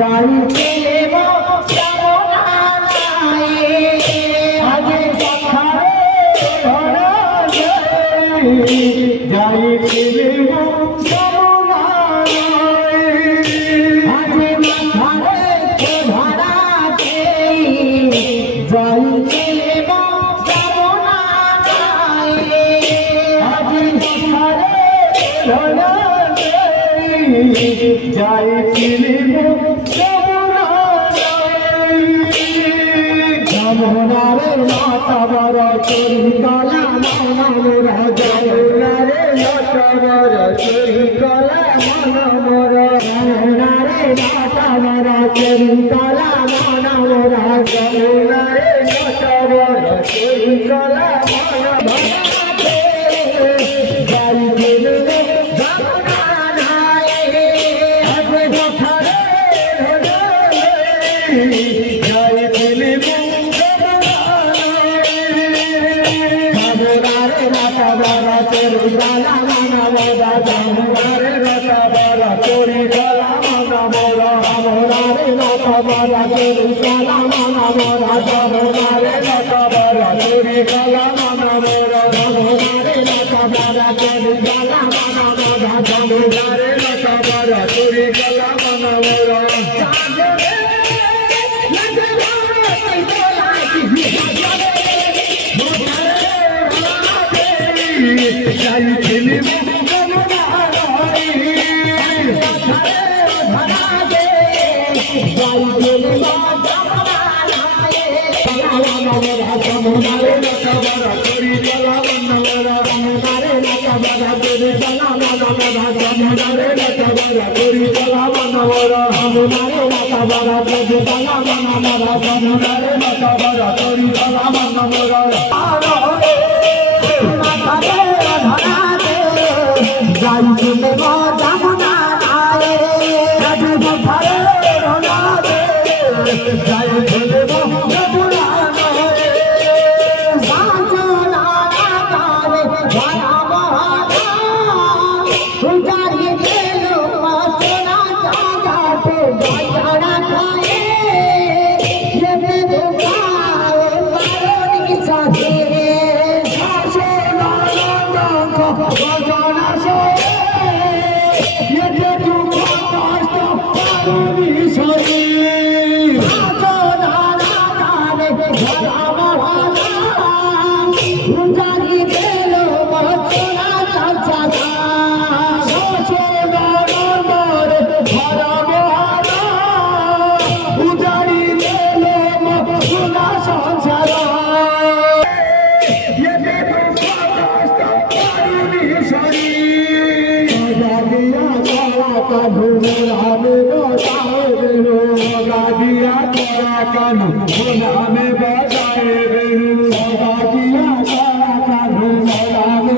जाई खेलेब आज पथारे धरा जाई खेलेब आज पथारे धरा जाई खेलेब आज पथारे धरा जाई खेलेब যমুনারে নটবর চুরি গলা মন মোর যমুনারে নটবর চুরি গলা মন মোর যমুনারে নটবর চুরি গলা মন মোর যমুনারে নটবর চুরি গলা মন মোর যাই খেলবে যমুনা নাই আজ পথারে যাই খেলবে चोरी गला मन मोरा जमुनारे नटबर चोरी गला मन मोरा जमुनारे नटबर चोरी गला मन मोरा जमुनारे नटबर चोरी गला मन मोरा जमुनारे नटबर चोरी गला मन मोरा जमुनारे नटबर चोरी गला मन मोरा जाई खेलेब जमुना जाई खेलेब जमुनारे नटबर चोरी गला मन मोरा जमुनारे नटबर चोरी गला मन मोरा जमुनारे नटबर चोरी गला मन मोरा जमुनारे नटबर चोरी गला मन मोरा जमुनारे नटबर चोरी गला मन मोरा जाई खेलेब जमुना नारे आज पथारे धरा जाई खेलेब जमुना नारे साजो नाना तारे भरा बहाना उजारी गेलो सोना चांदाते जाना खाए ये दुखाए मारोनी साथे साजो नाना को बजाना से कानू हमें बताए